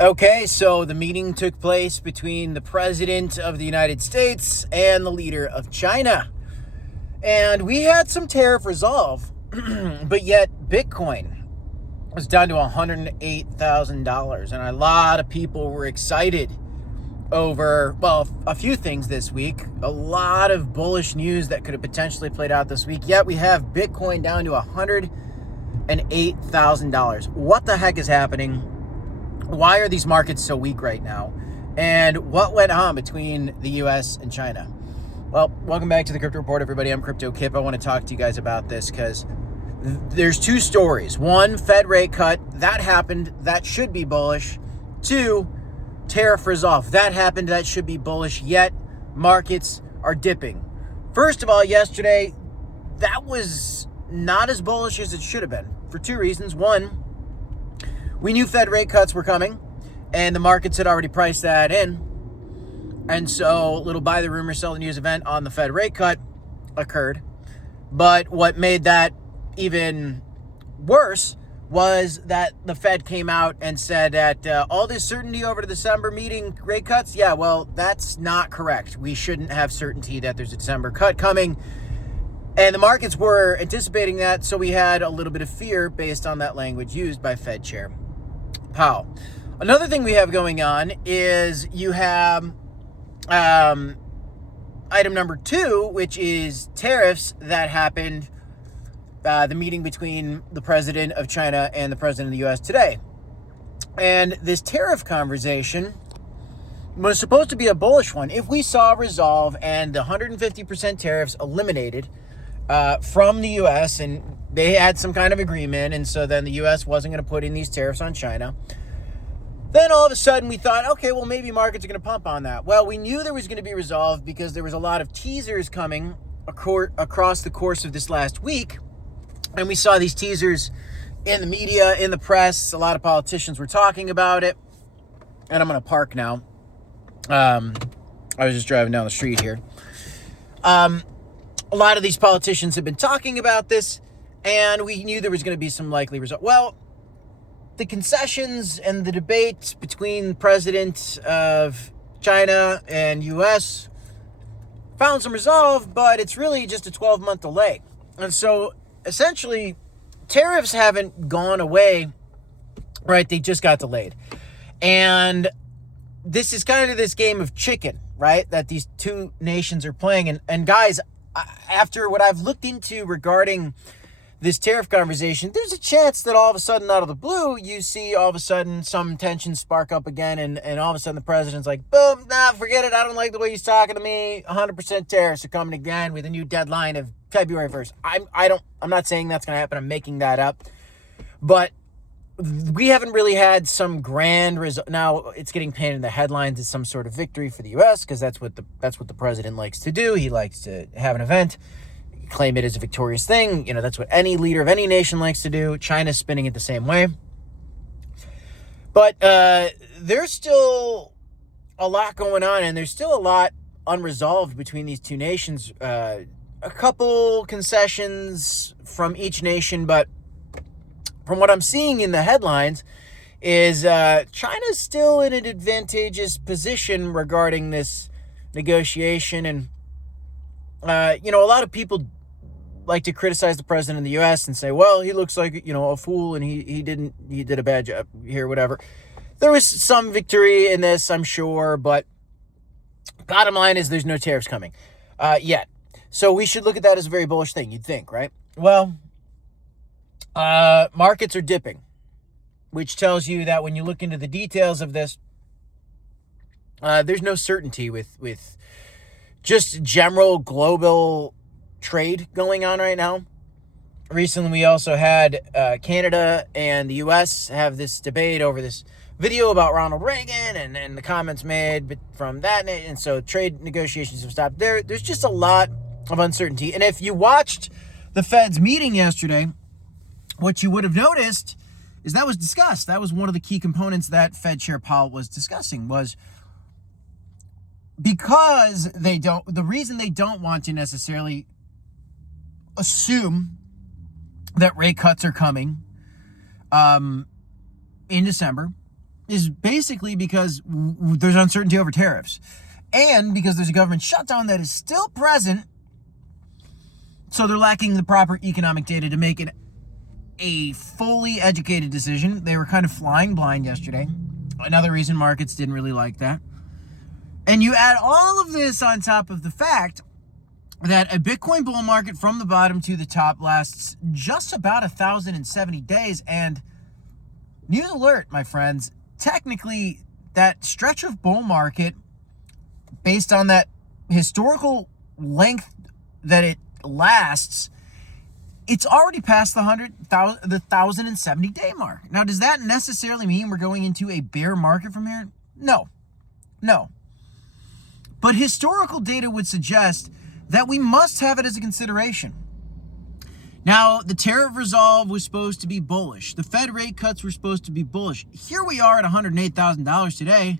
Okay, so the meeting took place between the President of the United States and the leader of China. And we had some tariff resolve, but yet Bitcoin was down to $108,000. And a lot of people were excited over, well, a few things this week. A lot of bullish news that could have potentially played out this week. Yet we have Bitcoin down to $108,000. What the heck is happening? Why are these markets so weak right now? And what went on between the U.S. and China? Well, welcome back to the Crypto Report, everybody. I'm Crypto Kip. I want to talk to you guys about this because there's two stories. One, Fed rate cut. That happened. That should be bullish. Two, tariff resolve. That happened. That should be bullish. Yet, markets are dipping. First of all, yesterday, that was not as bullish as it should have been for two reasons. One, we knew Fed rate cuts were coming, and the markets had already priced that in. And so, little buy the rumor, sell the news event on the Fed rate cut occurred. But what made that even worse was that the Fed came out and said that all this certainty over the December meeting rate cuts, yeah, well, that's not correct. We shouldn't have certainty that there's a December cut coming. And the markets were anticipating that, so we had a little bit of fear based on that language used by Fed Chair Powell. Another thing we have going on is you have item number 2, which is tariffs that happened, the meeting between the president of China and the president of the U.S. today. And this tariff conversation was supposed to be a bullish one. If we saw resolve and the 150% tariffs eliminated from the U.S. and they had some kind of agreement, and so then the U.S. wasn't going to put in these tariffs on China, then all of a sudden we thought, okay, well, maybe markets are going to pump on that. Well, we knew there was going to be resolve because there was a lot of teasers coming across the course of this last week, and we saw these teasers in the media, in the press. A lot of politicians were talking about it, and I'm going to park now. I was just driving down the street here. A lot of these politicians have been talking about this, and we knew there was going to be some likely result. Well, the concessions and the debates between the president of China and U.S. found some resolve, but it's really just a 12-month delay. And so, essentially, tariffs haven't gone away, right? They just got delayed. And this is kind of this game of chicken, right, that these two nations are playing. And guys, after what I've looked into regarding this tariff conversation, there's a chance that all of a sudden, out of the blue, you see all of a sudden some tensions spark up again, and all of a sudden the president's like, boom, nah, forget it, I don't like the way he's talking to me, 100% tariffs are coming again with a new deadline of February 1st. I'm not saying that's going to happen, I'm making that up, but we haven't really had some grand result. Now, it's getting painted in the headlines as some sort of victory for the U.S., because that's what the president likes to do. He likes to have an event, claim it as a victorious thing. You know, that's what any leader of any nation likes to do. China's spinning it the same way. But there's still a lot going on, and there's still a lot unresolved between these two nations. A couple concessions from each nation, but from what I'm seeing in the headlines is China's still in an advantageous position regarding this negotiation. And, a lot of people like to criticize the president of the U.S. and say, well, he looks like, a fool, and he did a bad job here, whatever. There was some victory in this, I'm sure, but bottom line is there's no tariffs coming yet. So we should look at that as a very bullish thing, you'd think, right? Well, markets are dipping, which tells you that when you look into the details of this, there's no certainty with just general global trade going on right now. Recently, we also had Canada and the U.S. have this debate over this video about Ronald Reagan and the comments made from that. And so trade negotiations have stopped. There's just a lot of uncertainty. And if you watched the Fed's meeting yesterday, what you would have noticed is that was discussed. That was one of the key components that Fed Chair Powell was discussing, was because the reason they don't want to necessarily assume that rate cuts are coming in December is basically because there's uncertainty over tariffs and because there's a government shutdown that is still present. So they're lacking the proper economic data to make a fully educated decision. They were kind of flying blind yesterday. Another reason markets didn't really like that. And you add all of this on top of the fact that a Bitcoin bull market from the bottom to the top lasts just about 1,070 days. And news alert, my friends, technically that stretch of bull market, based on that historical length that it lasts, it's already past the 1,070 day mark. Now, does that necessarily mean we're going into a bear market from here? No. But historical data would suggest that we must have it as a consideration. Now, the tariff resolve was supposed to be bullish. The Fed rate cuts were supposed to be bullish. Here we are at $108,000 today,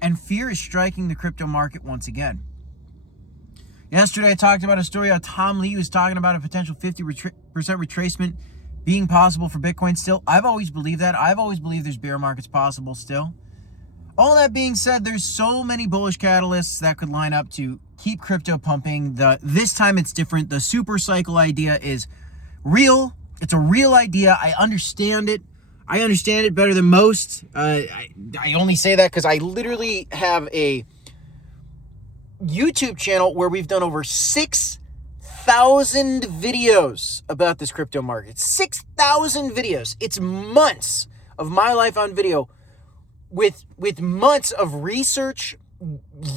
and fear is striking the crypto market once again. Yesterday, I talked about a story how Tom Lee was talking about a potential 50% retracement being possible for Bitcoin still. I've always believed that. I've always believed there's bear markets possible still. All that being said, there's so many bullish catalysts that could line up to keep crypto pumping. This time it's different. The super cycle idea is real. It's a real idea. I understand it. I understand it better than most. I only say that because I literally have a YouTube channel where we've done over 6,000 videos about this crypto market. 6,000 videos. It's months of my life on video with months of research,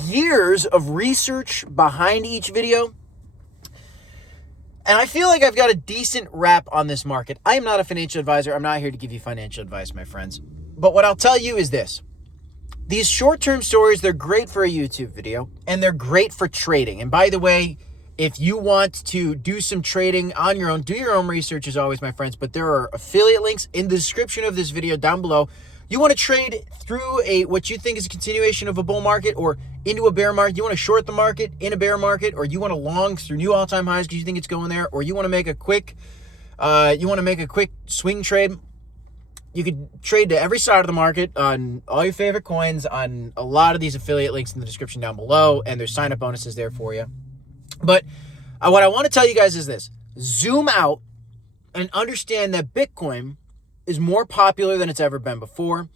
years of research behind each video. And I feel like I've got a decent rap on this market. I am not a financial advisor. I'm not here to give you financial advice, my friends. But what I'll tell you is this. These short-term stories, they're great for a YouTube video, and they're great for trading. And by the way, if you want to do some trading on your own, do your own research as always, my friends. But there are affiliate links in the description of this video down below. You want to trade through what you think is a continuation of a bull market or into a bear market. You want to short the market in a bear market, or you want to long through new all-time highs because you think it's going there, or you want to make a quick swing trade. You could trade to every side of the market on all your favorite coins on a lot of these affiliate links in the description down below, and there's sign-up bonuses there for you. But what I want to tell you guys is this. Zoom out and understand that Bitcoin is more popular than it's ever been before.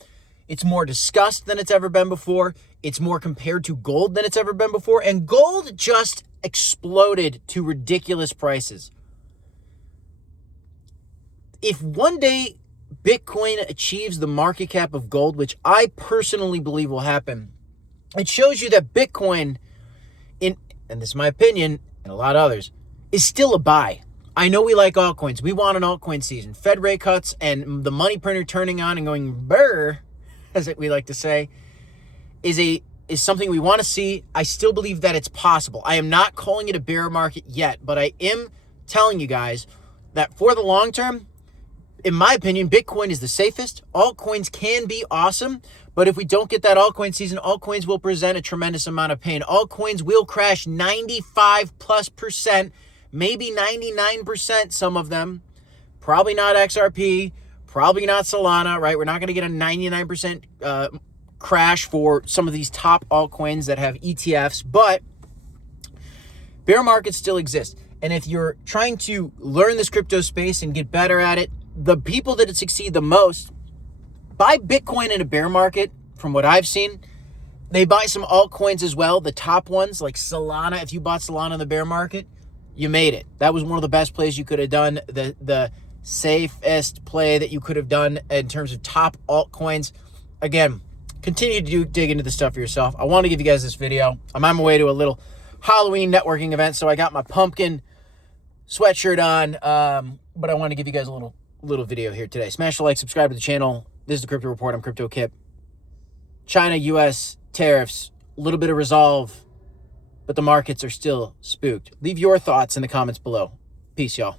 It's more discussed than it's ever been before. It's more compared to gold than it's ever been before. And gold just exploded to ridiculous prices. If one day Bitcoin achieves the market cap of gold, which I personally believe will happen, it shows you that Bitcoin, and this is my opinion, and a lot of others, is still a buy. I know we like altcoins. We want an altcoin season. Fed rate cuts and the money printer turning on and going brr, as we like to say, is something we want to see. I still believe that it's possible. I am not calling it a bear market yet, but I am telling you guys that for the long term, in my opinion, Bitcoin is the safest. Altcoins can be awesome, but if we don't get that altcoin season, altcoins will present a tremendous amount of pain. Altcoins will crash 95+%, maybe 99%, some of them. Probably not XRP, probably not Solana, right? We're not going to get a 99% crash for some of these top altcoins that have ETFs, but bear markets still exist. And if you're trying to learn this crypto space and get better at it, the people that succeed the most buy Bitcoin in a bear market. From what I've seen, they buy some altcoins as well. The top ones like Solana, if you bought Solana in the bear market, you made it. That was one of the best plays you could have done. The safest play that you could have done in terms of top altcoins. Again, continue to dig into the stuff for yourself. I want to give you guys this video. I'm on my way to a little Halloween networking event, so I got my pumpkin sweatshirt on, but I want to give you guys a little video here today. Smash the like, subscribe to the channel. This is the Crypto Report. I'm Crypto Kip. China, U.S. tariffs, a little bit of resolve, but the markets are still spooked. Leave your thoughts in the comments below. Peace, y'all.